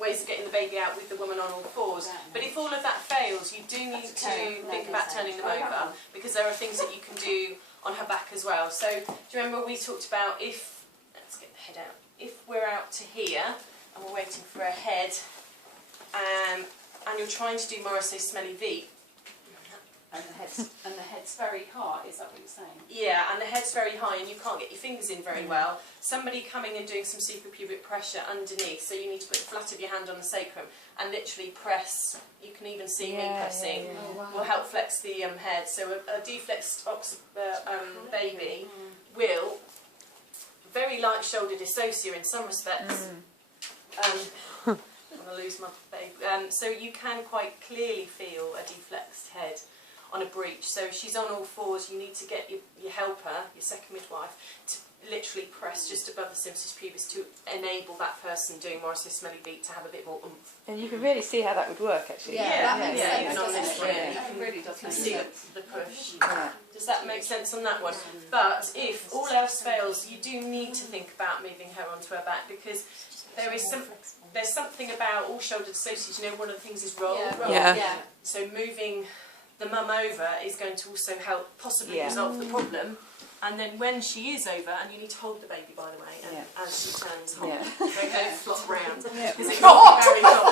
ways of getting the baby out with the woman on all fours. But if all of that fails, you do need to think about turning them over, because there are things that you can do on her back as well. So do you remember we talked about if, let's get the head out, if we're out to here and we're waiting for her head, and you're trying to do Morrissey Smelly V. And the head's very high, is that what you're saying? Yeah, and the head's very high and you can't get your fingers in very well. Somebody coming and doing some suprapubic pressure underneath, so you need to put the flat of your hand on the sacrum and literally press. You can even see me pressing. Oh, wow. Will help flex the head. So a deflexed baby will, very light shoulder dyssocia in some respects. I'm going to lose my baby. So you can quite clearly feel a deflexed head on a breech. So if she's on all fours, you need to get your helper, your second midwife, to literally press just above the symphysis pubis to enable that person doing Morrissey Smelly Beat to have a bit more oomph. And you can really see how that would work, actually. Even on this one, It you can see the push. Yeah. Does that make sense on that one? But if all else fails, you do need to think about moving her onto her back, because there's something about all shoulder dyssocia. You know, one of the things is roll. Yeah. So moving the mum over is going to also help possibly resolve the problem. And then when she is over, and you need to hold the baby, by the way, and as she turns, hold it. Don't flop around, because it will be very hot.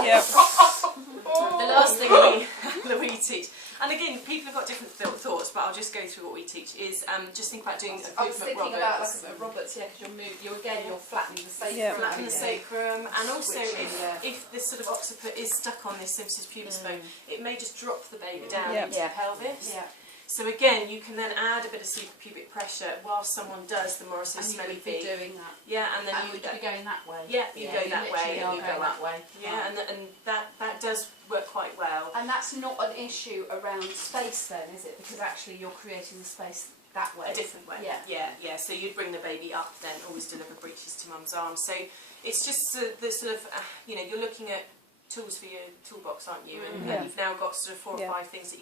The last thing that we teach, and again, people have got different thoughts, but I'll just go through what we teach, is just think about doing a I was good thinking about like a Roberts, because you're flattening the sacrum. Flatten the sacrum, and also if this sort of occiput is stuck on this symphysis pubis bone, it may just drop the baby down into the pelvis. So again, you can then add a bit of suprapubic pressure while someone does the Morrissey Smelly V. Doing that. Yeah, and then you would be going that way. Yeah, you go that way and you go that way. Yeah, Right. and that does work quite well. And that's not an issue around space then, is it? Because actually you're creating the space that way. A different way. Yeah. So you'd bring the baby up, then always deliver breeches to mum's arms. So it's just the sort of you're looking at tools for your toolbox, aren't you? And you've now got sort of 4 or 5 things that you